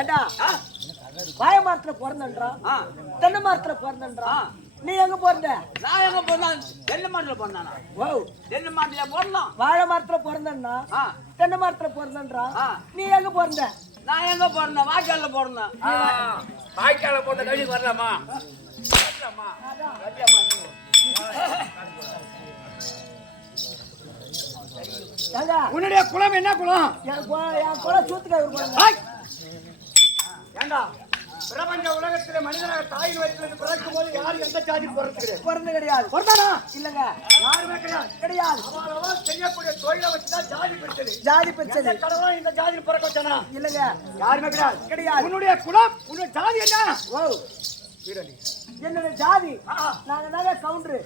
ஏண்டா வாழை மரத்துல பிறந்தன்றா தென்னை மரத்துல பிறந்தன்றா நீ எங்க பிறந்த? நான் எங்க பிறந்தேன்? தென்னை மரத்துல பிறந்தானா? ஓ தென்னை மரத்துல பிறந்தான். வாழை மரத்துல பிறந்தன்னா தென்னை மரத்துல பிறந்தன்றா நீ எங்க பிறந்த? நான் எங்க பிறந்தேன்? வாய்க்கால்ல பிறந்தேன். வாய்க்கால போட்ட கழி வரலாமா? உன்னுடைய குலம் என்ன குலம்? என் குலம் சூத்துக்காய். ஏண்டா பிரபஞ்ச உலகத்திலே மனிதனாக தாயின் வயிற்றிலிருந்து பிறக்கும் போது யாரும் எந்த ஜாதி பிறந்து கிடையாது. பிறந்தானா? இல்லங்க, யாருமே கிடையாது. அவன் செய்யக்கூடிய தொழிலை வச்சுதான் ஜாதி பிரிச்சது. ஜாதி பிரிச்சது. கடவுளா இந்த ஜாதியில் பிறக்க வச்சானா? இல்லங்க, யாருமே கிடையாது. உன்னுடைய குலம், உன்னுடைய ஜாதி என்ன? ஓ என்னோட ஜாதி நாங்க தாங்க கவுண்டரு.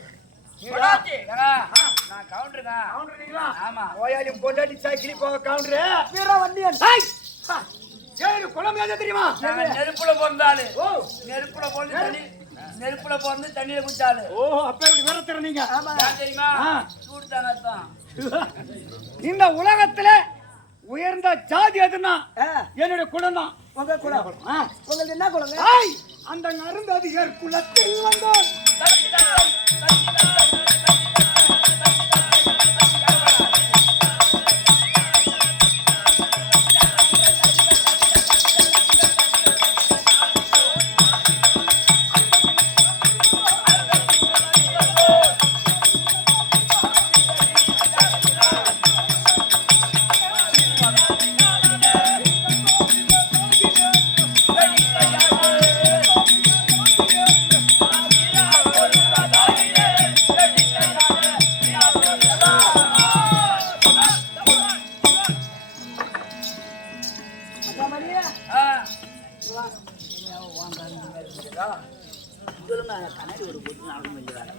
நான் கவுண்டருங்க. கவுண்டருங்களா? ஆமா. ஓயாலும் பொண்டாட்டி சைக்கிளி போக கவுண்டரு. வீரவண்டியன். ஏழு குலம் ஏதோ தெரியுமா? நெருப்புல பிறந்தாளு. நெருப்புல பிறந்து தண்ணி, நெருப்புல பிறந்து தண்ணியில குடிச்சாளு. ஓ அப்ப வேற தெரியுங்க. தெரியுமா? சூடு தானத்தான். இந்த உலகத்துல உயர்ந்த ஜாதி எதுனா என்னுடைய குலம் தான். உங்க குலம். உங்களுக்கு என்ன குலங்க? அந்த நருந்ததிகர் குலத்தில் வந்தோம்.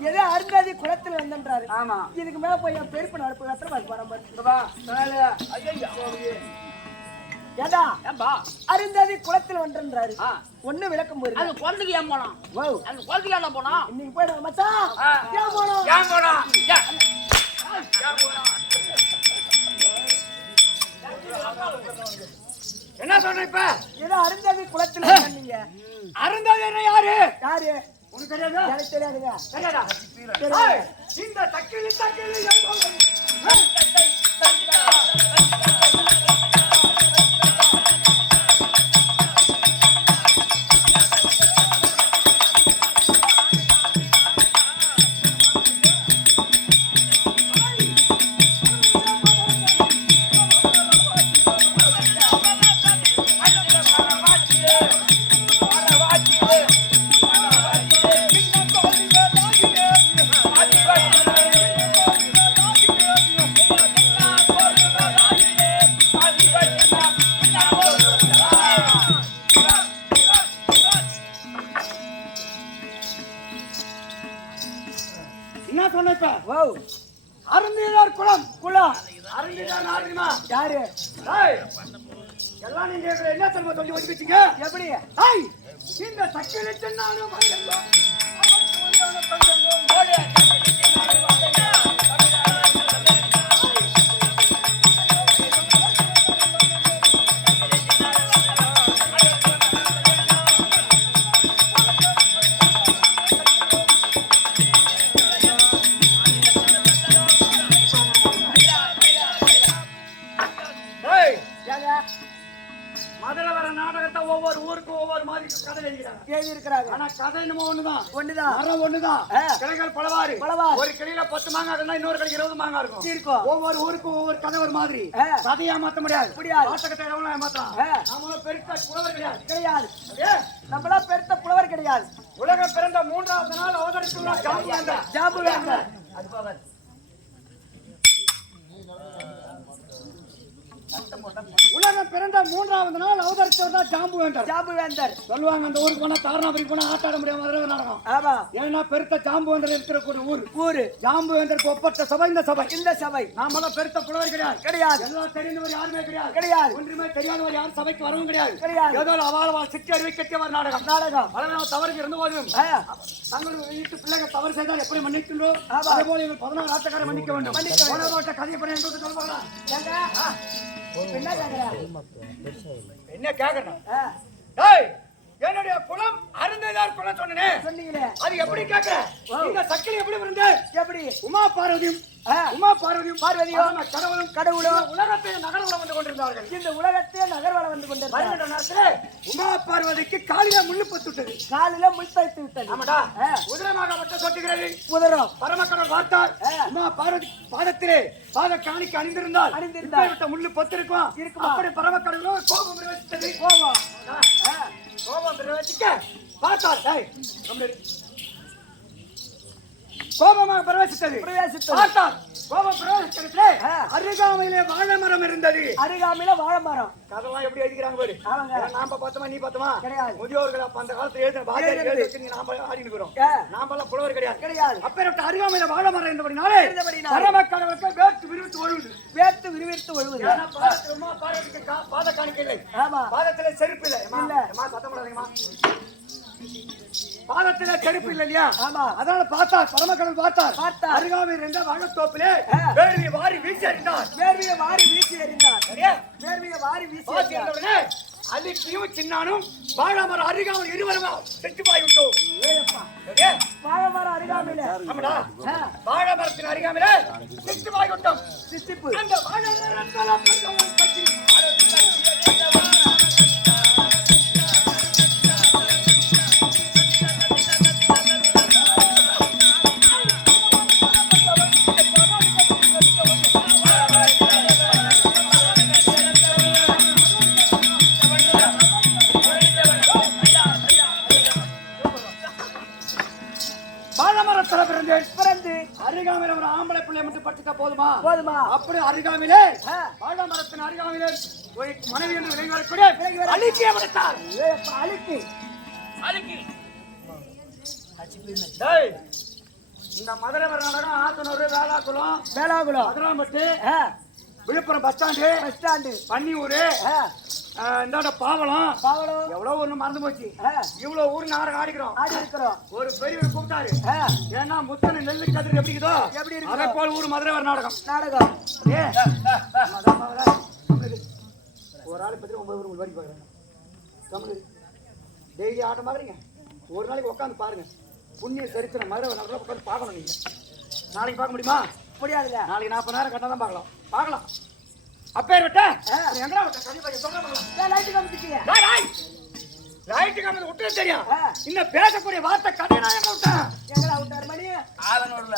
ஏதோ அருந்தாதி குளத்தில் வந்தன்றாரு. ஆமா, இதுக்கு மேல போய் என் பெருப்பு நடப்பு ஏடா அருந்தாதி குளத்தில் வந்தன்றாரு. ஒண்ணு விளக்கம் போயிருக்கு. அது குளத்துக்கு ஏன் போனான்? அந்த குளத்துக்கு ஏன் போனான்? இன்னைக்கு போயிடுங்க மச்சான். ஏன் போனோம்? என்ன சொல்ற? இப்ப ஏதோ அருந்தாதி குளத்தில் வந்தீங்க. அருந்தாதி என்ன? யாரு யாரு உனக்கு தெரியாதா? எனக்கு தெரியாதுங்க. தெரியாதா? இந்த தக்கிலி தக்கிலி அருந்தினார் குலம். அருந்தினார் நாடுமா? யாரு? எல்லாம் நீங்க என்ன தெரியுமா சொல்லி வச்சுக்கிட்டீங்க? எப்படி? இந்த சக்கிலிட்டு நானும் மதுரை வர நாடகத்தை ஒவ்வொரு ஊருக்கும் ஒவ்வொரு மாதிரி கதை எழுதி இருக்கிறாங்க. ஆனா கதை என்னமோ ஒண்ணுதான். மரம் ஒண்ணுதான். கிளைகள் பலவாறு. ஒரு கிளையில 10 மாங்காய் இருந்தா இன்னொரு கிளைக்கு 20 மாங்காய் இருக்கும். ஒவ்வொரு ஊருக்கும் ஒவ்வொரு கதை ஒரு மாதிரி. கதையா மாத்த முடியாது. நாடகத்தை எவ்வளவு மாத்தலாம்? நம்மள பெருத்த புலவர் கிடையாது. நம்மள பெருத்த புலவர் கிடையாது. உலகம் பிறந்த 3வது நாள் அவதரித்துள்ளார் ஜாம்புவேந்தர். உலகம் பிறந்த 3வது நாள் அவதரித்தவர் ஜாம்புவேந்தர் சொல்லுவாங்க. அந்த ஊருக்கு போனா தாரணாபுரி போனா ஆட்டாட முடியாம நடக்கும். ஆமா, ஏன்னா பெருத்த ஜாம்புவேந்தர் இருக்கிற ஊரு ஜாம்புவேந்தருக்கு ஒப்பற்ற சபை இந்த சபை. நாமெல்லாம் பெருத்த புலவர் கிடையாது. எல்லாம் தெரிந்தவர் யாருமே கிடையாது. ஒன்றுமே தெரியாதவர் யாரும் சபைக்கு வரவும் கிடையாது. ஏதோ அவள் சிக்கி அறிவை கட்டியவர் நாடகம். பலனால தவறுக்கு இருந்த போதும் தங்களுடைய வீட்டு பிள்ளைங்க தவறு செய்தால் எப்படி மன்னிக்கின்றோம் அதே போல 16 ஆட்டக்காரர் மன்னிக்க வேண்டும். கதையை பண்ணி சொல்லுவாங்க. என்ன கேக்குற? என்ன கேக்குறேன்? ஆ, டேய், என்னுடைய குலம் அருந்ததார் குலம் சொன்னனே, சொன்னீங்களே அது எப்படி கேக்குற? இந்த சக்கிலி எப்படி பிறந்து? எப்படி? உமா பார்வதியும் ஆ, பார்வதியும் பார்வதியும் கடவுளும் கடவுளும் உலகத்தில் நகரவளம் வந்து கொண்டிருந்தார்கள். இந்த உலகத்தையே நகர்வலம் வந்து கொண்டிருந்தார். வருகின்ற நேரத்திலே உமா பார்வதிக்கு காலில முள்ளு பத்துட்டது. காலில முள் தைத்து விட்டது. ஆமாடா, ஆ, உதிரமாக வட்ட சொட்டுகிறது. உதரம் பரமக்கடல் பார்த்தார். உமா பார்வதி பாதத்திலே பாத காணிக்கு அணிந்திருந்தால் இப்படிப்பட்ட முள்ளு பத்திருக்கும். இருக்குமா? அப்படி பரமக்கடலும் கோபம் பிரவேசித்தது. கோவம். கோபம் பிரவேசிக்க பார்த்தார். டேய், கம்முனு இரு. கோபமாக பிரவேசித்தது. பார்த்தார். கோபம் பிரவேசித்தது. அருகாமையிலே வாழை மரம் இருந்தது. அருகாமையில வாழை மரம். கதெல்லாம் எப்படி எழுதிக்கிறாங்க பாரு. ஆமாங்க. நாம பார்த்தோமா நீ பார்த்தோமா? கிடையாது. முதியோர்கள் அப்ப அந்த காலத்துல எழுதின வாத்தியார் எழுதி வச்சு நீ நாம ஆடிட்டு இருக்கிறோம். நாமெல்லாம் புலவர் கிடையாது. கிடையாது. அப்பேற்பட்ட அருகாமையில வாழை மரம் இருந்தபடினாலே பரமக்கடவுளுக்கு வேர்த்து விரிவித்து ஒழுகுது. வேர்த்து விறுவிறுத்து ஒழுகுது. ஏன்னா பாதத்துல பாதத்துக்கு பாத காணிக்கை இல்லை. ஆமா. பாதத்துல செருப்பு இல்லை. அம்மா சத்தம் போடாதீங்கம்மா. பாதத்துல செருப்பு இல்லை இல்லையா? ஆமா. அதனால பார்த்தார். பரமக்கடவுள் பார்த்தார். அருகாமையில் இருந்த வாழைத்தோப்பிலே வேர்வையை வாரி வீசி எறிந்தார். வேர்வையை வாரி வீசி எறிந்தார். சரியா? வேர்வையை வாரி வீசி வாசி எறிந்தவுடனே அலிப்பியும் சின்னானும் வாழாமரம் அருகாமல் இருவரும் செத்து போய்விட்டோம். சரியா? வாழை மரம் அருகாமையில. ஆமாடா, வாழாமரத்தின் அருகாமையில செத்து போய்விட்டோம். சித்திப்பு. அந்த வாழாமரம் பற்றி பிறந்து அருகாமையில ஒரு ஆம்பளை பிள்ளை மட்டும் பட்டுட்டா போதுமா? அப்படி அருகாமையிலே வாழை மரத்தின் அருகாமையிலே ஒரு மனைவி என்று விலகி வரக்கூடிய அலிக்கிய படைத்தார். இந்த மதுரை நாடகம் ஆத்தனூர் வேளாக்குளம் மதுராம்பட்டு விழுப்புரம் பஸ் ஸ்டாண்டு பன்னியூர் இந்தாண்ட பாவலம் எவ்வளவு ஒண்ணு மறந்து போச்சு. இவ்வளவு ஊர் நாடகம் ஆடிக்கிறோம். ஒரு பெரியவர் கூப்பிட்டாரு. ஏன்னா முத்தனை நெல்லு கதிர் எப்படி இருக்குதோ அதே போல ஊர் மதுரை நாடகம். ஒரு ஆளு பத்தி 9 ஊர் வரி பாக்குறேன். டெய்லி ஆட்டம் பாக்குறீங்க. ஒரு நாளைக்கு உட்காந்து பாருங்க. புண்ணிய சரித்திரம் மதுரை நாடகம் உட்காந்து பார்க்கணும். நீங்க நாளைக்கு பார்க்க முடியுமா? முடியாதுல்ல. நாளைக்கு 40 நேரம் கட்டா தான் பார்க்கலாம். அப்பேர் விட்ட எங்கடா விட்ட கண்டிப்பா சொல்ல மாட்டேன். லைட் காமிச்சு விட்டு தெரியும். இன்னும் பேசக்கூடிய வார்த்தை கதை நான் எங்க விட்டேன்? எங்கடா விட்டார் மணி? ஆதனூர்ல.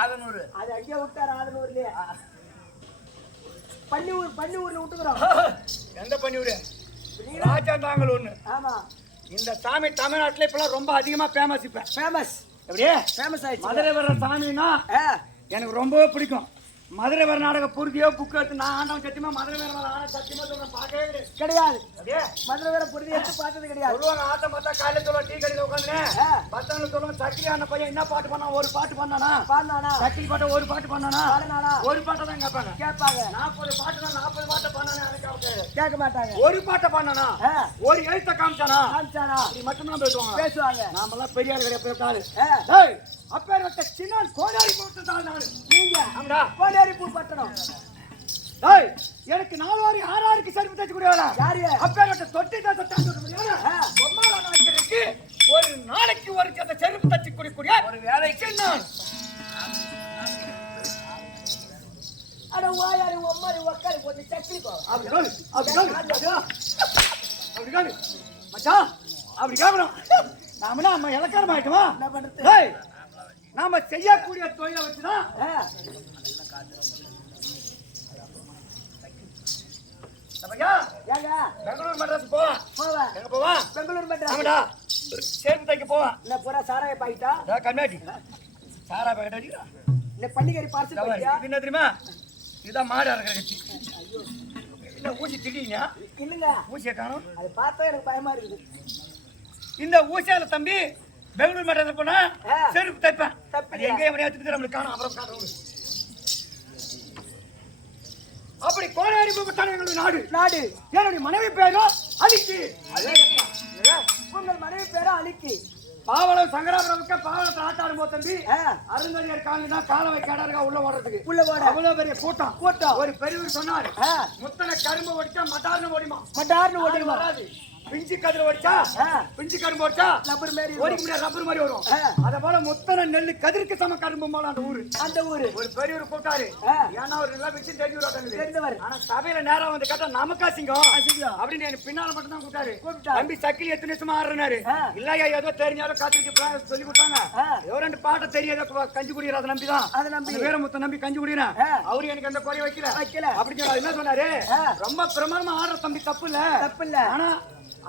அது அங்கே விட்டார். ஆதனூர்லயே பன்னியூர்ல விட்டுக்கிறோம். எந்த பன்னியூர்? ராஜாந்தாங்கல் ஒண்ணு. ஆமா. இந்த சாமி தமிழ்நாட்டுல இப்பெல்லாம் ரொம்ப அதிகமா ஃபேமஸ். எப்படியே ஃபேமஸ் ஆயிடுச்சு. மதுரை வர்ற சாமின்னா எனக்கு ரொம்ப பிடிக்கும். மதுரை வர நாடக பூர்த்தியோ புக் எடுத்து நான் ஆண்டவன் சத்தியமா மதுரை வேற சத்தியமா சொல்றேன் பார்க்கவே கிடையாது. மதுரை வேற பூர்த்தி எடுத்து பார்த்தது கிடையாது. சொல்லுவாங்க ஆட்டம் பார்த்தா காலையில சொல்லுவாங்க டீ கடையில உட்காந்து பத்தாண்டு சொல்லுவாங்க சக்கிலி ஆன பையன் என்ன பாட்டு பண்ணா? ஒரு பாட்டு பண்ணானா? சக்கிலி பாட்ட ஒரு பாட்டு பண்ணானா? ஒரு பாட்டை தான் கேட்பாங்க. 40 பாட்டு தான் 40 பாட்டை பண்ணானே கேட்க மாட்டாங்க. ஒரு பாட்டை பண்ணானா? ஒரு எழுத்த காமிச்சானா? இப்படி மட்டும்தான் பேசுவாங்க. நாமெல்லாம் பெரிய ஆள் கிடையாது. அப்பேற்பட்ட சின்ன கோடாரி போட்டு தான் நான். நீங்க ஆமாடா கோடாரி பூ பட்டணும். டேய், எனக்கு 4 வாரி 6 ஆருக்கு செருப்பு தச்சு குடியாடா. யாரு? அப்பேற்பட்ட தொட்டி தச்சு தச்சு குடியாடா. பொம்மால நாய்க்கு ஒரு நாளைக்கு ஒரு ஜத செருப்பு தச்சு குடியா ஒரு வேலைக்கு நான். அட வாயாரி ஒம்மாரி உட்காரி போட்டு சக்கிலி போ. அப்படி மச்சான் அப்படி கேட்கணும். நாம நம்ம இலக்காரம் ஆயிட்டோமா? என்ன பண்றது? டேய், நாம செய்யக்கூடிய தொழிலை வச்சுதான் பெங்களூர் மெட்ராஸ் போவா. எங்க போவா? பெங்களூர் மெட்ராஸ். ஆமாடா, சேர்ந்து தைக்க போவா. இல்ல பூரா சாராய பாயிட்டா? கம்மியாட்டி சாரா பாக்கெட் அடிக்கிறா. இல்ல பண்டிகை பார்சல் பாயிட்டா? என்ன தெரியுமா? இதுதான் மாடு அறக்கிற கட்சி. இல்ல ஊசி திடீங்க. இல்லங்க ஊசியை காணும். அது பார்த்தா எனக்கு பயமா இருக்குது. இந்த ஊசியால தம்பி பெங்களூர் மெட்ராஸ் போனா செருப்பு தைப்பேன். எங்க எப்படியாவது நம்மளுக்கு காணும். அப்புறம் காட்டுறோம். அப்படி கோடாரி பூப்பட்டான எங்களுடைய நாடு. என்னுடைய மனைவி பேரோ அலிக்கி. உங்கள் மனைவி பேரோ அலிக்கி. பாவலம் சங்கராபுரமுக்கு பாவலத்தை ஆட்டாடும் போது தம்பி அருந்ததியர் காலனி தான் காலவை கேடாருக்கா உள்ள ஓடுறதுக்கு உள்ள ஓட அவ்வளவு பெரிய கூட்டம் ஒரு பெரியவர் சொன்னார் முத்தனை கரும்பு ஓடிச்சா மட்டார்னு ஓடிமா வராது பிஞ்சு கதிர ஓடிச்சா பிஞ்சு கரும்பு ஓடிச்சா ரப்பர் மாதிரி ஓடிக்க முடியாது ரப்பர் மாதிரி வரும் அத போல முத்தனை நெல்லு கதிருக்கு சம கரும்பு போல அந்த ஊரு ஒரு பெரியவர் கூட்டாரு ஏன்னா ஒரு நல்லா வச்சு தெரிஞ்சவர் ஆனா சபையில நேரம் வந்து கேட்டா நமக்கு அசிங்கம் அப்படின்னு எனக்கு பின்னால மட்டும் தான் கூட்டாரு தம்பி சக்கிலி எத்தனை நிமிஷமா ஆடுறாரு இல்லையா ஏதோ தெரிஞ்சாலும் காத்திருக்கு சொல்லி கொடுத்தாங்க ஏதோ ரெண்டு பாட்டை தெரியாத கஞ்சி குடிக்கிற அதை நம்பிதான் வேற முத்த நம்பி கஞ்சி குடிக்கிறேன் அவரு எனக்கு அந்த குறைய வைக்கல அப்படின்னு சொன்னாரு என்ன சொன்னாரு ரொம்ப பிரமாணமா ஆடுற தம்பி தப்பு இல்ல ஆனா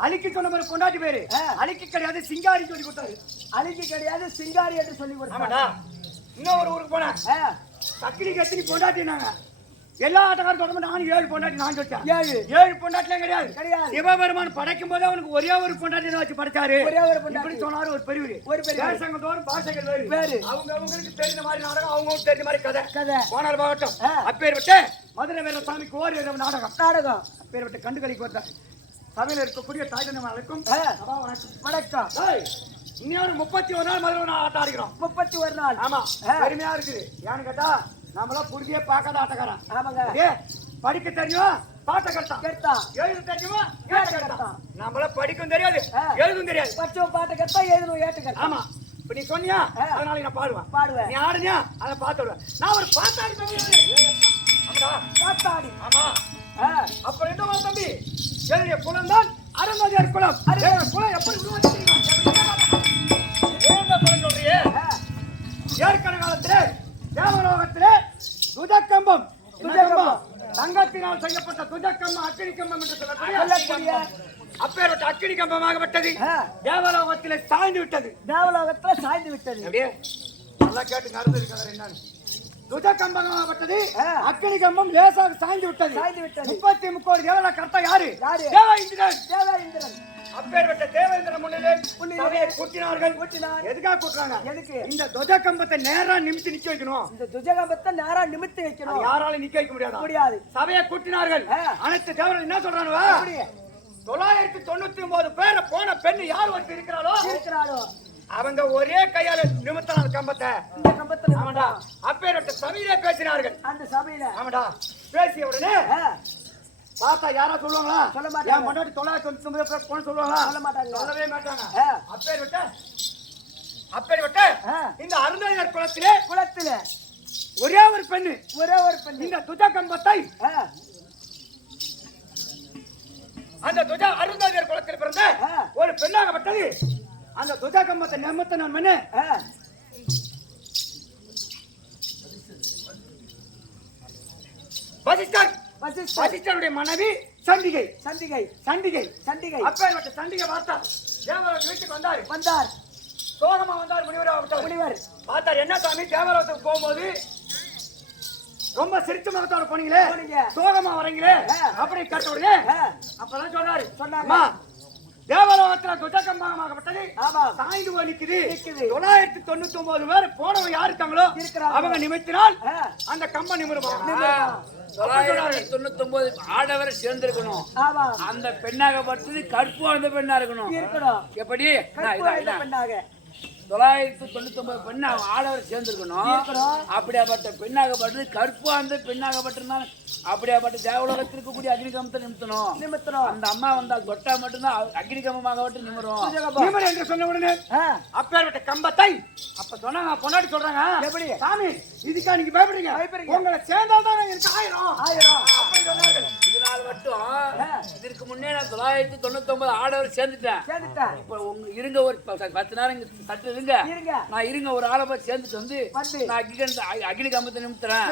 அலிக்கு சொன்ன மாதிரி பொண்டாட்டி பேரு அலிக்கு கிடையாது சிங்காரி சொல்லி கொடுத்தாரு அலிக்கு கிடையாது சிங்காரி என்று சொல்லி கொடுத்தாரு இன்னொரு ஊருக்கு போனேன் சக்கிலிக்கு எத்தனை பொண்டாட்டினாங்க எல்லா ஆட்டக்காரும் தொடர்ந்து நானும் 7 பொண்டாட்டி நான் சொல்லிட்டேன் 7 பொண்டாட்டிலாம் கிடையாது சிவபெருமான் படைக்கும் போது அவனுக்கு ஒரே ஒரு பொண்டாட்டி வச்சு படைச்சாரு இப்படி சொன்னாரு ஒரு பெரியவர் சங்கத்தோடு பாஷைகள் வேறு அவங்களுக்கு தெரிஞ்ச மாதிரி நாடகம் அவங்களுக்கு தெரிஞ்ச மாதிரி கதை போனால் பாகட்டும் அப்பேர் விட்டு மதுரை வீர சாமிக்கு ஓரி நாடகம் அப்பேர் விட்டு கண்டுகளிக்கு வந்தார் சபையில் இருக்கக்கூடிய தாய்தனம் அழைக்கும் வணக்கம் இன்னும் 31 நாள் மதுரை ஆட்டம் ஆடிக்கிறோம் 31 நாள் ஆமா பெருமையா இருக்குது ஏன்னு கேட்டா நம்மளாம் புரிஞ்சே பார்க்காத ஆட்டக்காரன் ஆமாங்க படிக்க தெரியும் பாட்ட கட்டா எழுத தெரியுமா ஏட்ட நம்மள படிக்கும் தெரியாது எழுதும் தெரியாது பச்சை பாட்ட கட்டா எழுதும் ஏட்டு கட்டா ஆமா இப்ப நீ சொன்னியா அதனால நான் பாடுவேன் நீ ஆடுனியா அதை பார்த்துடுவேன் நான் ஒரு பாட்டாடி பாட்டாடி ஆமா அப்ப என்ன தம்பி என்னுடைய குலம் தான் அருந்ததியர் குலம் குலம் எப்படி சொல்றியே ஏற்கனவே காலத்திலே தேவலோகத்திலே துஜக்கம்பம் தங்கத்தினால் செய்யப்பட்ட துஜக்கம்பம் அக்கினி கம்பம் என்று சொல்லக்கூடிய அப்பேற்பட்ட அக்கினி கம்பமாகப்பட்டது தேவலோகத்திலே சாய்ந்து விட்டது அப்படியே நல்லா கேட்டு நடந்தது கதை என்னன்னு துஜக்கம்பமாகப்பட்டது அக்கினி கம்பம் லேசாக சாய்ந்து விட்டது 33 கோடி தேவலா கர்த்தா யாரு தேவேந்திரன் அப்பேற்பட்ட தேவேந்திர முன்னிலை கூட்டினார்கள் எதுக்காக கூட்டுறாங்க இந்த துஜகம்பத்தை நேரா நிமித்தி நிக்க வைக்கணும் யாராலும் நிக்க வைக்க முடியாது சபையை கூட்டினார்கள் அனைத்து தேவர்கள் என்ன சொல்றாங்க 999 பேரை போன பெண்ணு யார் வந்து இருக்கிறாளோ அவங்க ஒரே கையால நிமித்தன கம்பத்தை ஆமாடா அப்பேற்பட்ட சபையிலே பேசினார்கள் அந்த சபையில ஆமாடா பேசிய உடனே பார்த்தா யாரா சொல்லுவாங்களா சொல்ல மாட்டாங்க என் முன்னாடி 999 போன சொல்லுவாங்களா சொல்லவே மாட்டாங்க அப்பேற்பட்ட இந்த அருந்ததியர் குலத்திலே ஒரே ஒரு பெண்ணு இந்த துஜகம்பத்தை அந்த அருந்ததியர் குலத்தில் பிறந்த ஒரு பெண்ணாகப்பட்டது அந்த துஜகம்பத்தை நிமித்த நான் மண்ணு வசிஷ்டருடைய மனைவி சண்டிகை அப்பேற்பட்ட சண்டிகை பார்த்தார் தேவலோக வீட்டுக்கு வந்தார் சோகமா வந்தார் முனிவர் பார்த்தார் என்ன சாமி தேவலோகத்துக்கு போகும்போது ரொம்ப சிரிச்ச முகத்தோட போனீங்களே சோகமா வரீங்களே அப்படி கேட்ட உடனே அப்பதான் சொன்னாரு தேவலோகத்துல துஜகம்பமாகப்பட்டது சாய்ந்து போய் நிக்குது 999 பேர் போனவங்க யாரு இருக்காங்களோ அவங்க நிமித்தினால் அந்த கம்பம் நிமிருமா 999 ஆடவரை சேர்ந்திருக்கணும் அந்த பெண்ணாகப்பட்டது கற்பு அந்த பெண்ணா இருக்கணும் எப்படி 999 பெண்ணா ஆடவரை சேர்ந்திருக்கணும் அப்படியாப்பட்ட பெண்ணாகப்பட்டது கற்பு அந்த பெண்ணாகப்பட்டிருந்தாலும் அப்படியாப்பட்ட தேவலோகத்திற்கு கூடிய அக்னிகம்பத்தை நிமித்தணும் அந்த அம்மா வந்தா தொட்டா மட்டும்தான் அக்னிகம்பமாகப்பட்டு நிமிரும் என்று சொன்ன உடனே அப்பேற்பட்ட கம்பத்தை அப்ப சொன்னாங்க பொன்னாடி சொல்றாங்க எப்படி சாமி இதுக்கா நீங்க பயப்படுறீங்க உங்களை சேர்ந்தாதான் எனக்கு 1000 அப்படி சொன்னார்கள் இதனால் மட்டும் இதற்கு முன்னே நான் 999 ஆடவர் சேர்ந்துட்டேன் இப்ப உங்க இருங்க ஒரு 10 நேரம் இங்க சட்டு இருங்க நான் இருங்க ஒரு ஆளை போய் சேர்ந்துட்டு வந்து நான் அக்னி கம்பத்தை நிமித்துறேன்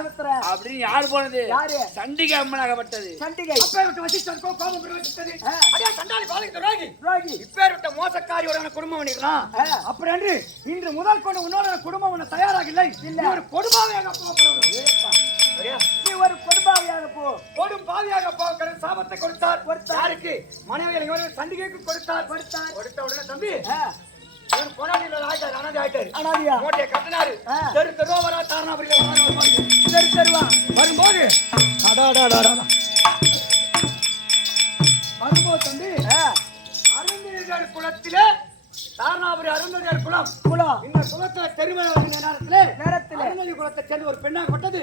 அப்படின்னு யாரு போனது சண்டிகை அம்மனாகப்பட்டது அப்பேற்பட்ட வசிஷ்டருக்கோ கோபம் பிரவேசித்தது அதே சண்டாளி பாலகி இப்பேற்பட்ட மோசக்காரியோட குடும்பம் பண்ணிக்கலாம் அப்படி என்று இன்று முதல் கொண்டு உன்னோட குடும்பம் உன்னை தயாராக இல்லை ஒரு கொடுபாவையாக ஒரு கொடுபாவியாக கொடும் பாவியாக போகிற சாபத்தை கொடுத்தார் யாருக்கு மனைவிகளை சண்டிகைக்கு கொடுத்தார் கொடுத்த உடனே தம்பி போராடியில் அனாதியா மூட்டையை கட்டினாரு தெருவா வரா தாரணாபுரியில வரும்போது வரும்போது தம்பி அருந்ததியர் குலத்திலே தாரணாபுரி அருந்ததியார் குலம். இந்த குலத்தை திருமணம் நேரத்துல அருந்ததி குலத்தை சேர்ந்து ஒரு பெண்ணாகப்பட்டது.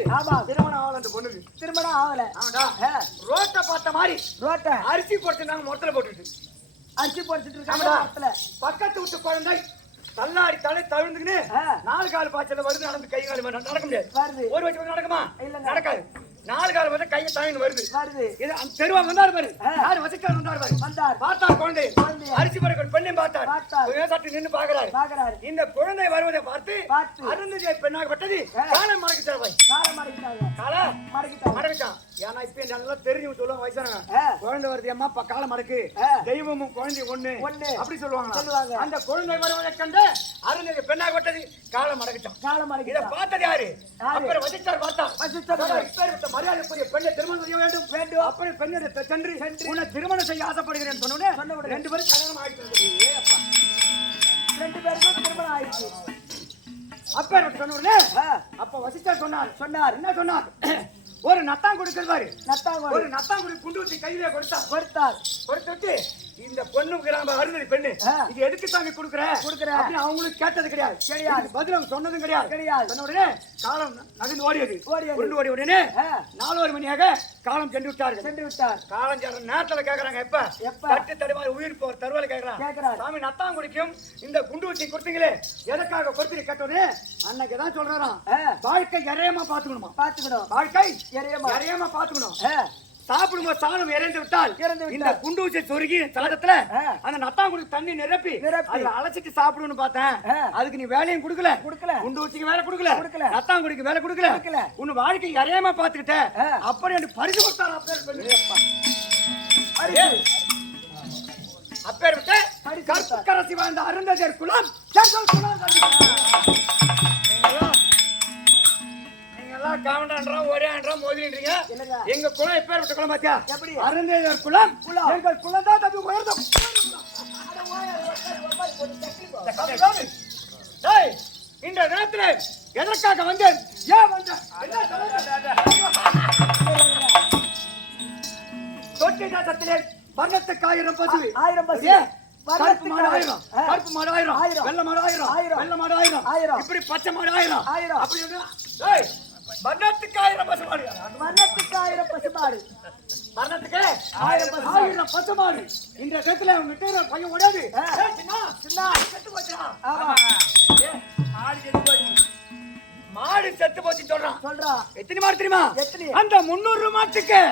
திருமணம் ஆகல அந்த பொண்ணுக்கு. திருமணம் ஆகல. ரோட்டை பார்த்த மாதிரி ரோட்டை அரிசி போட்டுருந்தாங்க, முறத்துல போட்டுட்டு அரிசி போட்டுட்டு இருக்காங்க. பக்கத்து விட்டு குழந்தை தள்ளாடி தலை தழுந்துக்குன்னு 4 கால் பாய்ச்சல வருது. நடந்து கை கால் நடக்க முடியாது. ஒரு வச்சு நடக்குமா? நடக்காது. 4 கால் வந்து கையை தாயின்னு வருது. இது அந்த தெருவா வந்தாரு பாரு. யாரு வசிக்கார் வந்தாரு பாரு. பார்த்தார் குழந்தை அரிசி பறக்க பெண்ணை பார்த்தார். சற்று நின்று பாக்குறாரு. இந்த குழந்தை வருவதை பார்த்து அருந்ததியை பெண்ணாகப்பட்டது காலம் மறக்கிட்டார். காலம் மறக்கிட்டான். ஏன்னா இப்ப நல்லா தெரிஞ்சு சொல்லுவாங்க வயசானவங்க, குழந்தை வருது அம்மா காலம் மறக்கு, தெய்வமும் குழந்தை ஒண்ணு அப்படி சொல்லுவாங்க. அந்த குழந்தை வருவதை கண்டு அருந்ததி பெண்ணாகப்பட்டது காலம் மறக்கிட்டான். இதை பார்த்தது யாரு? அப்புறம் வசித்தார் பார்த்தா மரியாதைக்குரிய பெண்ணை திருமணம் செய்ய வேண்டும். அப்படி பெண்ணை சென்று உன்னை திருமணம் செய்ய ஆசைப்படுகிறேன் சொன்னோன்னே 2 பேரும் கல்யாணம் ஆயிடுச்சு. ரெண்டு பேருக்கும் திருமணம் ஆயிடுச்சு. அப்ப சொன்னோடனே அப்ப வசித்தார் சொன்னார். என்ன சொன்னார்? ஒரு நத்தாங் கொடுக்கிறாரு. ஒரு நத்தாங்குடி குண்டு ஊத்தி கையில கொடுத்துட்டு இந்த பொண்ணுக்கு நாம அருந்ததி பெண்ணு இது எதுக்கு தாங்க கொடுக்குறேன் அவங்களுக்கு கேட்டது கிடையாது. பதில் அவங்க சொன்னதும் கிடையாது. சொன்ன உடனே காலம் நகர்ந்து ஓடியது. ஓடி உடனே 4 மணியாக காலம் சென்று விட்டார். காலம் சென்ற நேரத்துல கேக்குறாங்க, எப்ப தட்டு தடுமாறி உயிர் போற தருவால கேக்குறாங்க, சாமி நத்தாங்குடிக்கும் இந்த குண்டு ஊத்தி கொடுத்தீங்களே எதற்காக கொடுத்து கேட்டோன்னே அன்னைக்கு தான் சொல்றாராம், வாழ்க்கை எறையமா பாத்துக்கணும். வாழ்க்கை எறையமா பாத்துக்கணும். சாப்பிடும்போது சாணம் இறந்து விட்டால் இந்த குண்டு ஊசி சொருகி சாதத்துல அந்த நத்தாங்குடி தண்ணி நிரப்பி அதுல அழைச்சிட்டு சாப்பிடுன்னு பார்த்தேன். அதுக்கு நீ வேலையும் கொடுக்கல. குண்டு ஊசிக்கு வேலை கொடுக்கல, நத்தாங்குடிக்கு வேலை கொடுக்கல. உன் வாழ்க்கை இறையமா பாத்துக்கிட்ட அப்படி என்று பரிசு கொடுத்தாரு. அப்பேற்பட்ட கற்புக்கரசி வாழ்ந்த அருந்ததியர் குலம். ஒரே மோதின்றீங்க. எங்க குலம் எப்பேற்பட்ட குலம் பாத்தியா? அருந்ததியர் குலம். எங்கள் குலம் தான் தம்பி உயர்ந்த. இந்த நேரத்தில் எதற்காக வந்தேன்? ஏன் வந்தேன்? தொட்டி தேசத்திலே வர்ணத்துக்கு 1000 பசு. கருப்பு மாடு 1000, வெள்ளை மாடு 1000, இப்படி பச்சை மாடு 1000. அப்படி வர்ணத்துக்கு 1000 பசு மாடு. வர்ணத்துக்கு 1000 பசு மாடு. இந்த இடத்துல அவங்க பையன் ஓடாது. மாடு செத்து போச்சு சொல்றான். எத்தனை மாடு தெரியுமா? அந்த 300 மாட்டுக்கு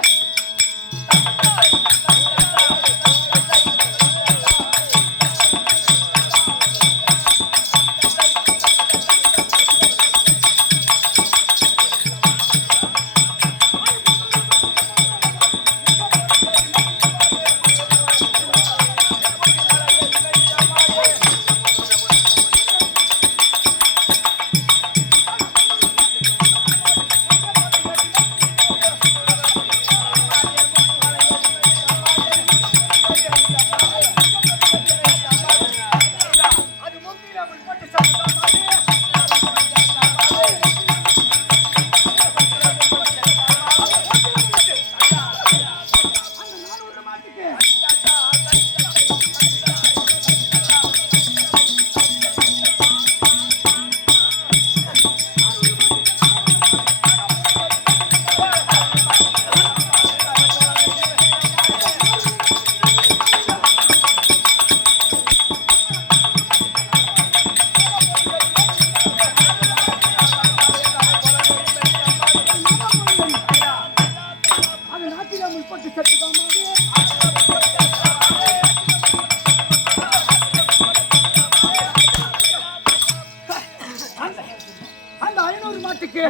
அந்த 500 மாட்டுக்கு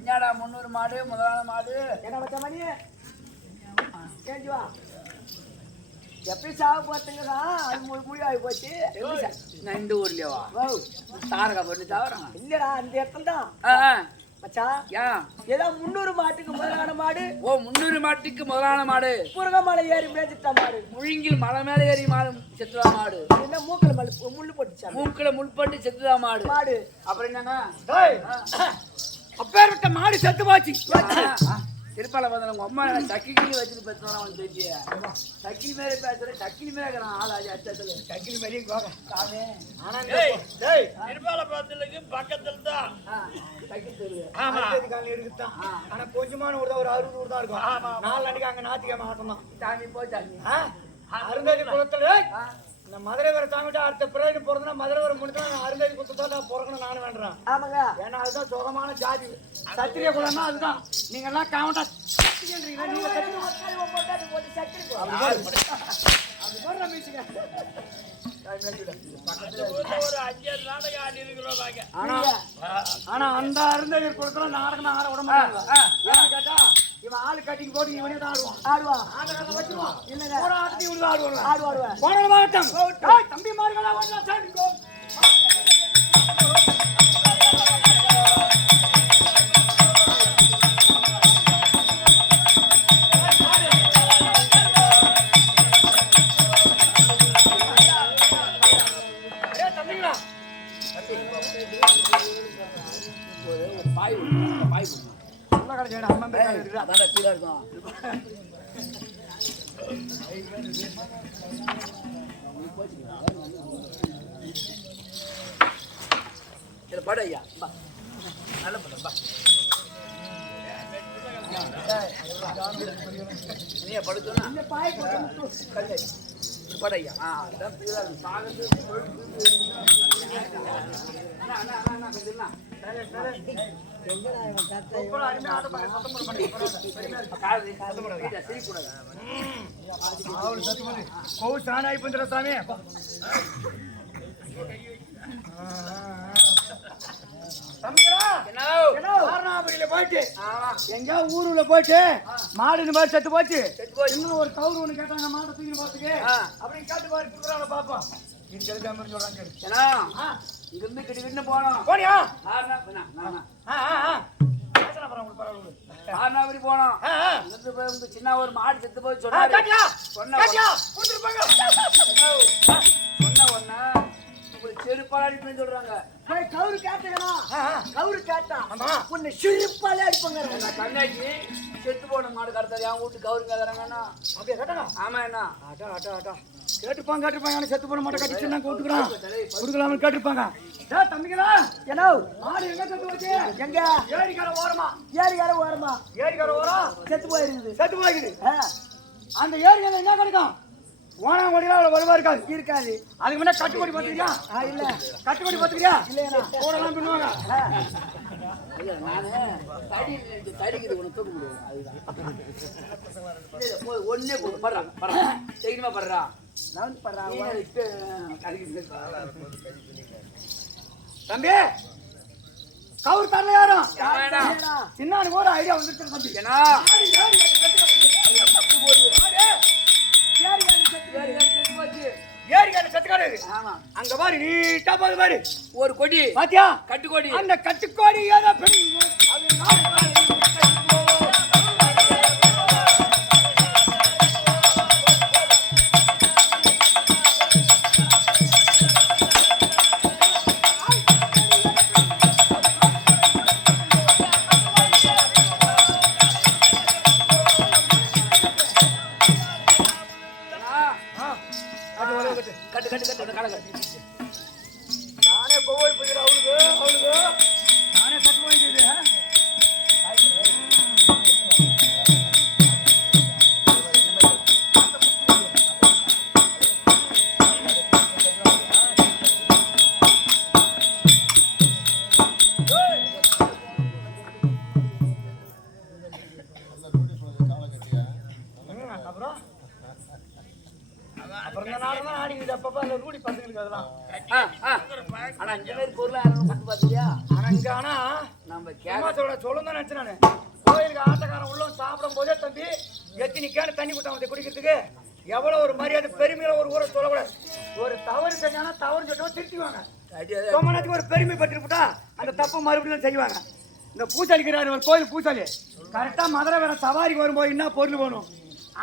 என்னடா 300 மாடு முதலான மாடு என்ன வச்ச மணி கேஞ்சு வா எப்படி சாக போறதுங்கடா அது முடிவாகி போச்சு நான் இந்த ஊர்லயேவா தாரகா பண்ணி தவறாங்க இல்லடா அந்த இடத்துல தான் மச்சான் ஏன் ஏதோ 300 மாட்டுக்கு முதலான மாடு 300 மாட்டுக்கு முதலான மாடு முருகமலை ஏறி மேய்ச்சிட்ட மாடு முழுங்கில் மலை மேல ஏறி செத்துதா மாடு என்ன மூக்கல முள்ளு போட்டுச்சா மூக்குல முள்பட்டு செத்துதா மாடு மாடு அப்புறம் என்னன்னா அப்பேற்பட்ட மாடு செத்து போச்சு திருப்பால பார்த்தா உங்க அம்மா சக்கிலி வச்சுட்டு பேசுவான் அவன் பேச்சு சக்கிலி மேலே பேசுறேன் சக்கிலி மேலே இருக்கிறான் ஆளாஜி அச்சத்துல சக்கிலி மேலேயும் கோகம் சாமி திருப்பால பாத்துலக்கு பக்கத்துல தான் சக்கிலி தெரியுது இருக்குதான் ஆனா கொஞ்சமான ஒரு 60 தான் இருக்கும் 4 அன்னைக்கு அங்க ஞாயிற்றுக்கிழமை ஆட்டம் தான் சாமி போ சாமி அருந்ததி குளத்துல இந்த மதுரை வர தாங்கிட்டு அடுத்த பிறகு பிறந்தா மதுரை வர முடிஞ்சா அருந்ததி குளத்தை பிறக்கணும் நானும் வேண்டுறேன் ஆமாங்க ஏன்னா அதுதான் சுகமான ஜாதி சத்திரிய குலம்னா அதுதான் நீங்க எல்லாம் கவுண்டா ஒரு 5 நாடகம் ஆடி இருக்கிறோம் ஆனா அந்த அருந்ததி குளத்துல நாடகம் ஆட விட மாட்டாங்க கேட்டா இவன் ஆளு கட்டிக்கு போட்டு இவனே தான் ஆடுவான் ஆடுவான் வச்சுருவான் இல்லைங்க ஒரு ஆட்டி இவனு ஆடுவான் போன மாவட்டம் தம்பி மார்களா சாப்பிட்டுக்கோ பாய் அதான் கீழே இருக்கும் படு ஐயா நல்ல படம் நீ படுத்தோன்னா படையா அதான் சாகத்து சாமி போயிட்டு எங்க ஊருல போயிட்டு மாடு இந்த மாதிரி செத்து போச்சு இன்னும் ஒரு கவுரு ஒண்ணு கேட்டாங்க மாட்டை தூக்கி போறதுக்கு அப்படி கேட்டு பாரு குடுக்குறாங்க பாப்போம் இருந்து கிட்ட போனோம் போனியா போனோம் சின்ன ஒரு மாடு செத்து போய் சொன்னாரு சொன்ன ஒன்னா உங்களுக்கு செருப்பால அடிப்பேன்னு சொல்றாங்க கவுரு கேட்டா கவுரு கேட்டா உன்னை செருப்பாலே அடிப்பாங்க தங்காச்சி செத்து போன மாடு கடத்தாரு என் வீட்டு கவுரு கேட்கறாங்கன்னா அப்படியே கேட்டாங்க ஆமா என்ன கேட்டுப்பாங்க செத்து போன மாட்டை கட்டிச்சு நான் கூட்டுக்கிறான் கொடுக்கலாம்னு கேட்டுப்பாங்க தம்பிங்களா என்ன மாடு எங்க செத்து போச்சு எங்க ஏரிக்கார ஓரமா ஏரிக்கார ஓரம் செத்து போயிருக்குது அந்த ஏரியால என்ன கிடைக்கும் ஓனாங்கொடியில அவ்வளவு வருவா இருக்காது அதுக்கு முன்ன கட்டுக்கொடி பார்த்துக்கிறியா இல்ல கட்டுக்கொடி பார்த்துக்கிறியா இல்லையா போடலாம் பின்னுவாங்க தடிக்குது உனக்கு தூக்க முடியாது அதுதான் ஒன்னே போதும் படுறா செய்யணுமா படுறா தம்பி கவுர் தரல யாரும் சின்ன ஒரு ஐடியா வந்துருக்கு தம்பி அங்க பாரு நீட்டா பாரு பாரு ஒரு கொடி பாத்தியா கட்டுக்கோடி அந்த கட்டுக்கோடி ஏதோ நானே போய் போயிடுறேன் அவளுக்கு நானே கட்டு போயிட்டு அப்புறம் இந்த நாடகம் ஆடிக்கிட்டு அப்பப்ப அந்த ரூடி பசங்களுக்கு அதெல்லாம் ஆனா இந்த மாதிரி பொருள் பாத்தியா ஆனா நம்ம சொல்லணும் நினைச்சேன் நானு கோயிலுக்கு ஆட்டக்காரன் உள்ள சாப்பிடும் போதே தம்பி எத்தனை கேன தண்ணி கொடுத்தாங்க குடிக்கிறதுக்கு எவ்வளவு ஒரு மரியாதை பெருமையில ஒரு ஊரை சொல்லக்கூடாது. ஒரு தவறு செஞ்சானா தவறு சொல்லிட்டு திருத்திவாங்க. ரொம்ப நேரத்துக்கு ஒரு பெருமை பட்டிருப்பா அந்த தப்பு மறுபடியும் செய்வாங்க. இந்த பூசாலிக்கிறாரு ஒரு கோயில் பூசாலி கரெக்டா மதுரை வேற சவாரிக்கு வரும்போது என்ன பொருள் வேணும்,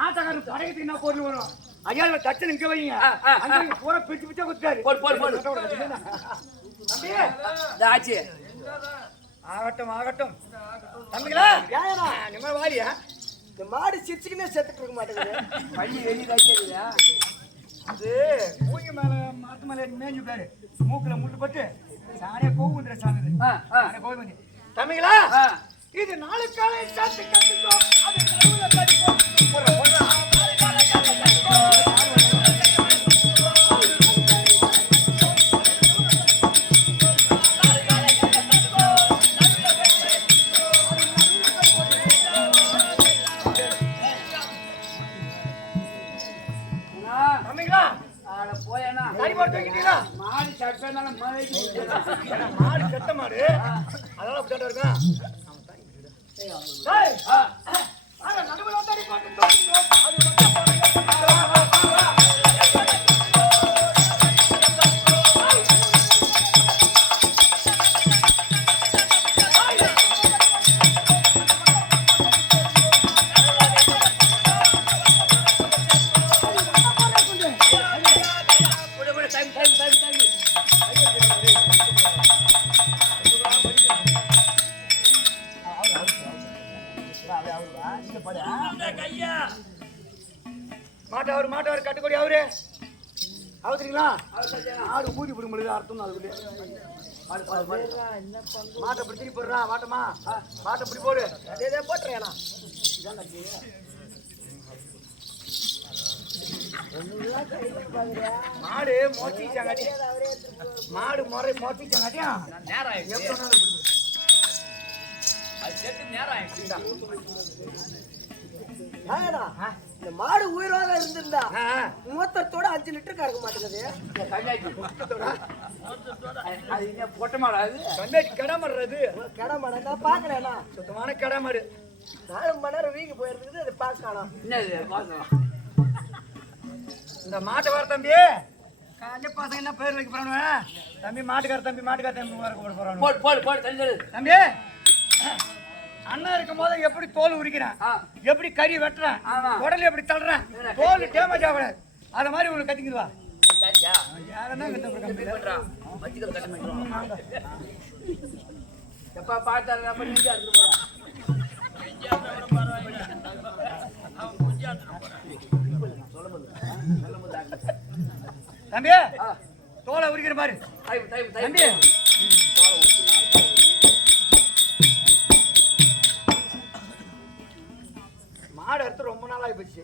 ஆட்டக்காரன் படையத்துக்கு என்ன பொருள் வேணும், ஐயா தச்சு நிக்க வைங்க அங்க பூரா பிச்சு பிச்சா கொடுத்தாரு. ஆச்சு ஆகட்டும் ஆகட்டும் தம்பிங்களா நிம்ம வாரியா இந்த மாடு சிரிச்சுக்கினே செத்துட்டு இருக்க மாட்டேங்குது. பள்ளி வெளியே அது பூஜை மேல மாத்து மேல மேஞ்சுட்டாரு மூக்குல முள்ளு பட்டு சாணிய கோவுந்திர சாமி கோவில் தம்பிங்களா இது நாலு காலை சாத்து கட்டுக்கோ அது நடுவுல கடிக்கும் மாடு சட்டனால மாடு செத்த மாடு அதெல்லாம் அப்படியே இருக்கா மாட்டவர் கட்டுக்கொடி அவரு அவதுங்களா ஆடு ஊதி பிடி முடியுது அர்த்தம் அதுக்குள்ளே மாட்டை பிடி திருப்பி போடுறா மாட்டமா மாட்டை பிடி போடு அதே போட்டுறேன் மாடு மோச்சிச்சாங்காட்டி மாடு முறை மோச்சிச்சாங்காட்டியா இந்த மாடு உயிரோட இருந்திருந்தா மூத்தத்தோட 5 லிட்டர் கறக்க மாட்டேங்குது. பொட்ட மாடு அது கண்ணாடி கிடாமடுறது கிடமாடு நான் பாக்குறேன்னா சுத்தமான கிடாமடு 4 மணி நேரம் வீங்கி போயிருக்குது. அது பார்க்கலாம் இந்த மாட்டை வர தம்பி காஞ்ச பசங்க என்ன பேர் வைக்க போறானு தம்பி மாட்டுக்கார தம்பி வர போறானு தம்பி அண்ணா இருக்கும் போது எப்படி தோல் உரிக்கிறேன் எப்படி கறி வெட்டுறேன் உடல் எப்படி தள்ளுறேன் தோல் டேமேஜ் ஆகக்கூடாது அத மாதிரி உங்களுக்கு கத்திக்குவா எப்ப பார்த்தா தம்பி தோலை உரிக்கிற மாதிரி தம்பி மாடு அறுத்து ரொம்ப நாள் ஆகி போச்சு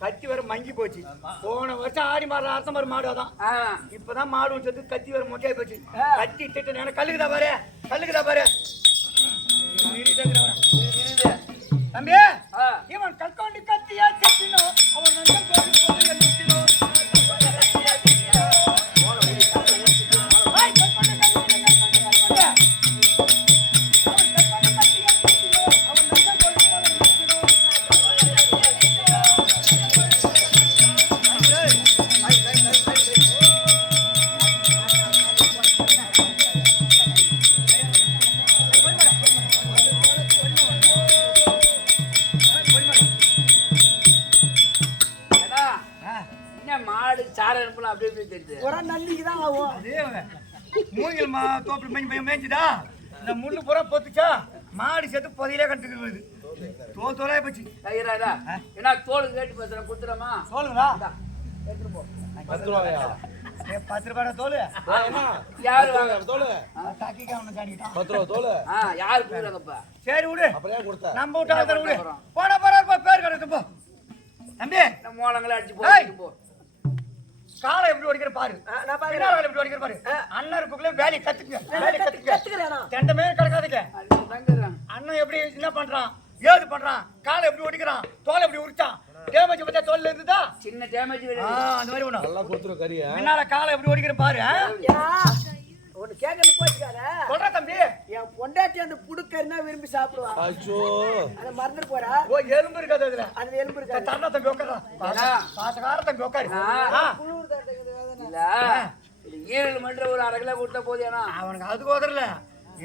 கத்தி வர மங்கி போச்சு போன வருஷம் ஆடி மாடு அர்த்தம் மாதிரி மாடு அதான் இப்பதான் மாடு சேர்த்து கத்தி வர மொட்டையாகி போச்சு கத்தி திட்டு கல்லுக்குதா பாரு தம்பி இவன் கல்கொண்டு கத்தியா செத்தினோம் அவன் மூங்கில் தோப்பு மேய்ஞ்சுதா இந்த முள்ளு பூரா பொத்துச்சா மாடு சேர்த்து பொதையிலே கட்டுக்கிறது தோல் தோலாய் போச்சு ஏன்னா தோல் ரேட்டு பேசுறேன் கொடுத்துறமா தோலுங்களா 10 ரூபாயா 10 ரூபாய் தோல் யாரு வாங்க தோல் தாக்கிக்க அவனை காட்டிட்டான் 10 ரூபாய் தோல் யாரு கொடுக்குறாங்கப்பா சரி விடு அப்புறம் ஏன் கொடுத்த நம்ம விட்டால விடு போடா போறா பேர் கிடக்கு போ தம்பி நம்ம மோளங்கள அடிச்சு போ காலை எப்படி ஓடிக்கிற பாரு நான் பாக்குறேன் எப்படி ஓடிக்கிற பாரு அண்ணன் இருக்குள்ள வேலை கத்துக்கிறேன் தண்டமே கிடக்காதீங்க அண்ணன் எப்படி என்ன பண்றான் ஏது பண்றான் காலை எப்படி ஓடிக்கிறான் தோலை எப்படி உரிச்சான் டேமேஜ் பத்தா தோல்ல இருந்துதா சின்ன டேமேஜ் அந்த மாதிரி ஒண்ணு நல்லா கொடுத்துரு கறியா முன்னால காலை எப்படி ஓடிக்கிற பாரு ஒண்ணு கேட்கறது போச்சுக்கார சொல்ற தம்பி. என் பொண்டாட்டி அந்த புடுக்கறினா விரும்பி சாப்பிடுவா. அச்சோ அத மறந்துட்டு போறா. ஓ எலும்பு இருக்காது அதுல. அதுல எலும்பு இருக்காது. தரல தம்பி உட்கார்றா. பாசகார தம்பி உட்காரு. குளிர் தட்டுக்குது இல்ல இது ஈரல் மன்ற ஒரு 1/2 கிலோ கொடுத்தா போதேனா அவனுக்கு அதுக்கு உதறல.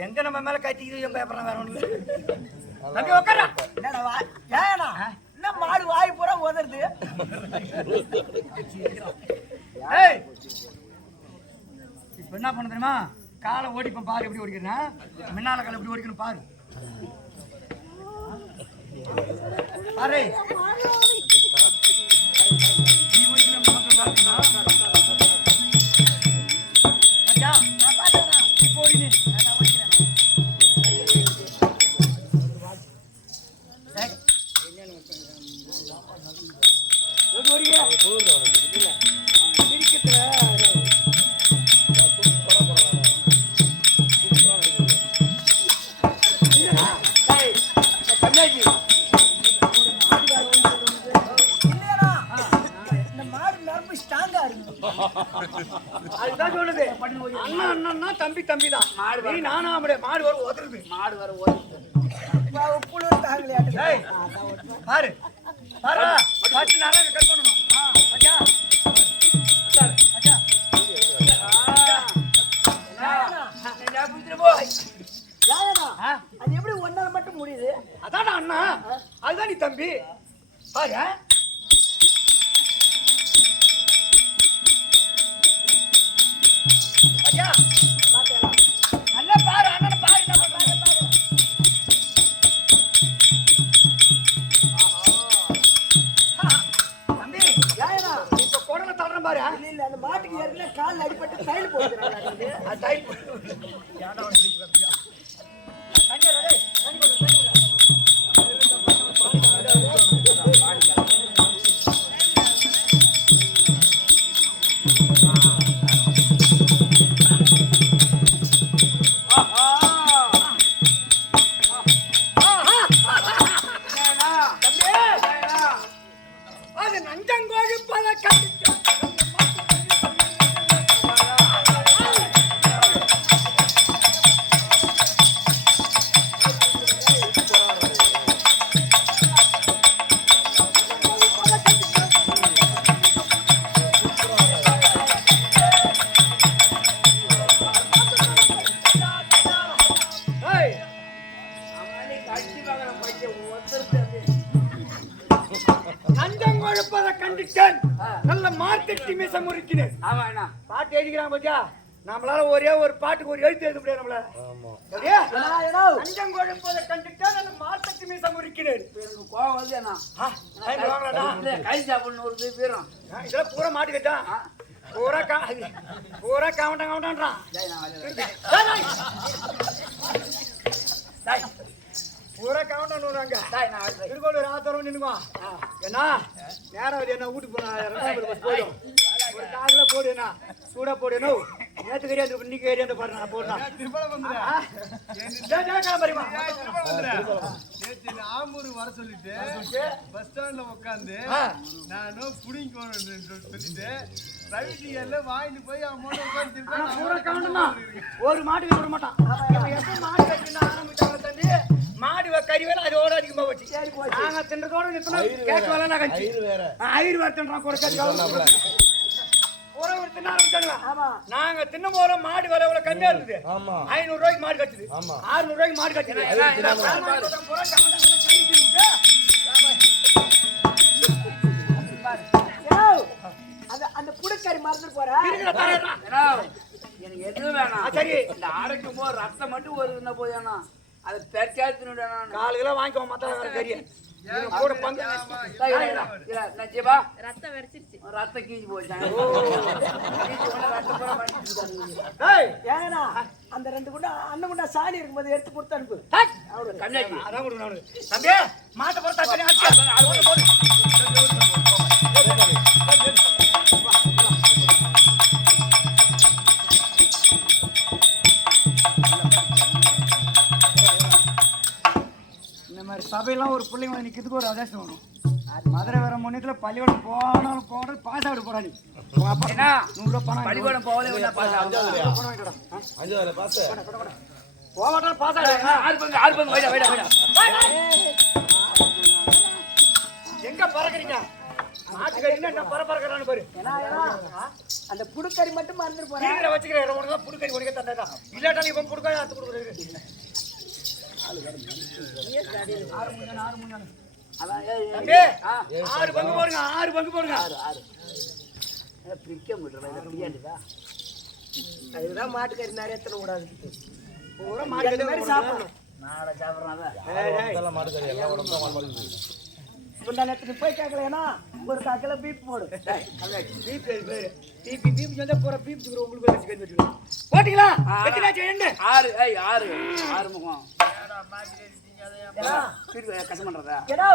எங்க நம்ம மேல கத்திக்கிது என் பேப்பர் வேற ஒண்ணு இல்ல. தம்பி உட்கார்றா. என்னடா வா ஏடா என்ன மாடு வாய் பூரா உதறுது. ஏய் இப்ப என்ன பண்ண தெரியுமா? காலை ஓடிப்ப பாரு எப்படி ஓடிக்கிறேன். முன்னால காலை எப்படி ஓடிக்கணும் பாரு. அரே நீ ஓடிக்கணும் மக்கள் பாருங்க. அச்சா நான் பாத்தேனா இப்போ ஓடினே நான் ஓடிக்கிறேன். ஏய் என்னன்னு ஓடிங்க. இல்ல பிரிக்கத்துல அதுதான் சொல்லுது. அண்ணா அண்ணா தம்பி தம்பி தான். நீ நானும் அப்படியே மாடு வர ஓதுருது. மாடு வர ஓடுது குளிர் தாங்கலையாட்டு. ஏய் பாரு பாரு பாத்து நாரங்க கட் பண்ணனும். அச்சா சார் அச்சா நான் புடிச்சு போ யாரடா அது எப்படி ஒன்னால மட்டும் முடியுது? அதான் அண்ணா அதுதான் நீ தம்பி பாரு. அச்சா பாத்தேடா அண்ணா பாரு அண்ணா பாரு என்ன பண்றாங்க பாரு. தம்பி யாரடா இப்ப கொடல தள்ளுறேன் பாரு. இல்ல அந்த மாட்டுக்கு ஏற்கனவே கால்ல அடிபட்டு தையல் போடுறாங்க. அது டைப் ஏன்டா வந்து சிக்கிறியா? தண்ணி ரெடி தண்ணி போடு. அது நஞ்சங்கோழி பல கண்டிச்சு. ஏய் அவனே கட்சி மகன பையன் ஒருத்தருக்கு நஞ்சங்கோழி பல கண்டிச்சேன். நல்ல மார்க்கெட்டிங் மீச முறுக்கினேன். ஆமா அண்ணா பாட்டு எழுதிக்கிறான் பாத்தியா? நம்மளால ஒரே ஒரு பாட்டுக்கு ஒரு எழுத்து எழுத முடியாது நம்மளால. சரியா? அஞ்சம் கொழுப்பதை கண்டுட்டா நல்ல மார்க்கெட் மீச முறுக்கினேன். எனக்கு கோவம் வந்து அண்ணா டைம் வாங்கலாம்டா. கை சாப்பிடணும் ஒரு வீரம் இதெல்லாம் பூரா மாட்டிக்கிட்டான். பூரா கவுண்டான்றான். பூரா கவுண்டான் வருவாங்க. திருக்கோளூர் ஆத்தரம் நின்னுவா. ஏன்னா நேரம் என்ன வீட்டுக்கு போனா போயிடும். ஒரு காதுல போடுனா சூடா போடணும். நேத்து கறியா இன்னைக்கு கறியா பாரு நான் போடுறேன். ஆம்பூர் வர சொல்லிட்டு பஸ் ஸ்டாண்ட்ல உட்காந்து நானும் புடிங்க சொல்லிட்டு ரவிடியல்ல வாங்கிட்டு போய் அமௌண்ட் உட்காந்து ஒரு மாட்டுக்கு விட மாட்டான். எப்ப மாடு கட்டினா ஆரம்பிச்சாங்க தம்பி மாடு கறி வேலை அதோட அதிகமா வச்சு நாங்க தின்றதோட நிறுத்தணும். கேட்க வேலை நான் கட்சி ஐயர் வரட்டுன்றான் கூட கேட்க ஒரு தின்ன ஆரம்பிச்சாங்க. நாங்க தின்ன போற மாடு விலை எவ்வளவு கம்மியா இருந்தது. 500 ரூபாய்க்கு மாடு கட்டுது. 600 ரூபாய்க்கு மாடு கட்டுது. அந்த புடுக்கறி மறந்துட்டு போற எனக்கு எதுவும் வேணாம். சரி இந்த ஆடைக்கும் போது ரத்தம் மட்டும் ஒரு இருந்தா போதானா அதை பெருச்சாத்தினுடா 4 கிலோ வாங்கிக்கோ மத்த கறி கூட பங்கு ரத்தம் வெடிச்சிருச்சு. ரத்தம் கீஞ்சி போச்சான். ஏன்னா அந்த 2 குண்டா அண்ணன் குண்டா சாணி இருக்கும்போது எடுத்து கொடுத்து அனுப்பு. கண்ணாடி அதான் கொடுக்கணும் தம்பி மாட்ட போற இந்த மாதிரி சபையெல்லாம் ஒரு பிள்ளைங்க நிக்கிறதுக்கு ஒரு அவகாசம் வேணும். மதுரை வர முன்னத்துல பள்ளியோட போனாலும் பாஸ் ஆகிட்டு போறா நீ ஏன்னா 100 ரூபாய் பணம் பள்ளிக்கூடம் போகல என்ன போவாட்டாலும் பாஸ் ஆறு பங்கு வைடா எங்க பறக்குறீங்க மாட்டுக்கறின்னா என்ன பறக்கறான்னு பாரு. ஏன்னா அந்த புடுக்கறி மட்டும் மறந்துட்டு போறேன். நீங்களே வச்சுக்கிறேன் உனக்கு தான் புடுக்கறி உனக்கு தந்ததா இல்லாட்டா நீ புடுக்கறி அத்து கொடுக்குறது. தம்பி 6 பங்கு போடுங்க 6 பங்கு போடுங்க. பிரிக்க முடியல அதுதான் மாட்டுக்கறி நிறைய எத்தனை கூடாது. பூரா மாட்டுக்கறி மாதிரி சாப்பிடணும். நாளை சாப்பிட்றாங்க முந்தானத்துக்கு போய் கேட்கலன்னா ஒரு காக்கில பீப் போடு. பீப் சொன்னா போற பீப் சுகர் உங்களுக்கு வச்சு கட்டி போட்டீங்களா? எத்தனாச்சு என்ன? 6 முகம் கஷ்டம் பண்றதா ஏடா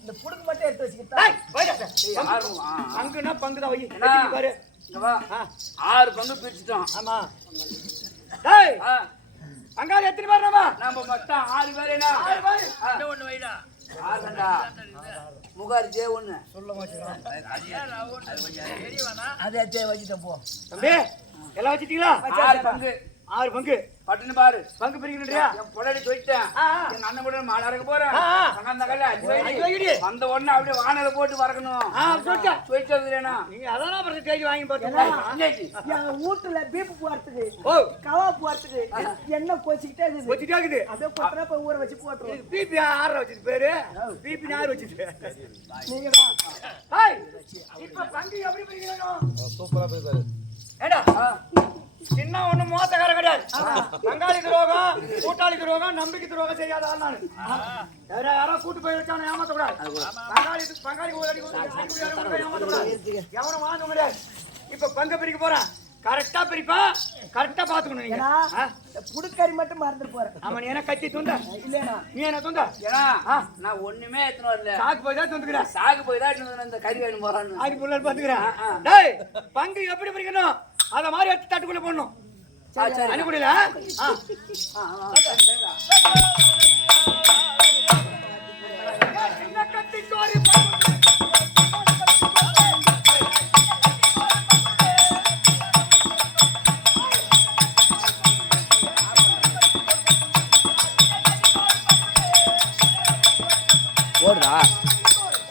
இந்த புடுக்கு மட்டும் எடுத்து வச்சுக்கிட்டா. டேய் 6 முகம் அங்கனா பங்கு தான் வை. பாரு இங்க வா 6 பங்கு பிரிச்சிட்டோம். ஆமா டேய் அங்கால எத்தனை பேர் நம்ம மொத்தம் 6 பேரேனா 6 பேர். என்ன ஒண்ணு வைடா 6 தான்டா முகாரி ஜே ஒண்ணு சொல்ல மாட்டேன். அதே தே வச்சிட்டேன் போ. தம்பி எல்லாம் வச்சிட்டீங்களா? 6 பங்கு 6 பங்கு பட்டுன்னு பாரு பங்கு பிரிக்கணும்ன்றியா? என் பொடாடி சொல்லிட்டேன் எங்க அண்ணன் கூட மாடு அறக்க போறேன் அந்த கல்ல 5 வைடி. வந்த உடனே அப்படியே வானல போட்டு வரக்கணும் சொல்லிட்டேன். சொல்லிட்டதுலனா நீங்க அதான அப்புறம் தேடி வாங்கி பார்த்தீங்களா? என் வீட்டுல பீப் போறதுக்கு ஓ கவா போறதுக்கு என்ன கோச்சிக்கிட்டே இருக்குது. வச்சிட்டா இருக்குது. அதே கொத்தனா போய் ஊற வச்சு போட்டுருவோம். பிபி 6 வச்சிட்டு பேரு பிபி 4 வச்சிட்டு நீங்க தான் ஹாய் இப்ப பங்கு எப்படி பிரிக்கணும்? சூப்பரா பேசாரு. ஏடா சின்ன ஒண்ணு மோசக்கார கிடையாது. பங்காளி துரோகம் கூட்டாளி துரோகம் நம்பிக்கை துரோகம் செய்யாத ஆள் நானு. யாரோ கூட்டு போய் வச்சானே ஏமாத்த கூடாது. பங்காளி எவனும் வாங்க முடியாது. இப்ப பங்கு பிரிக்க போறேன். கரெக்டா பிரிப்பா கரெக்டா பாத்துக்கணும் நீங்க. புடுக்கறி மட்டும் மறந்துட்டு போறேன். ஆமா நீ என்ன கத்தி துண்ட இல்லையா நீ என்ன துண்ட ஏன்னா நான் ஒண்ணுமே எத்தனை வரல சாக்கு போய் தான் துண்டுக்கிறேன். சாகு போய் தான் இந்த கறி வேணும் போறான்னு அது புள்ள பாத்துக்கிறேன். டேய் பங்கு எப்படி பிரிக்கணும்? அத மாதிரி எடுத்து தட்டுக்குள்ள போடணும். அனுப்புடல போடுதா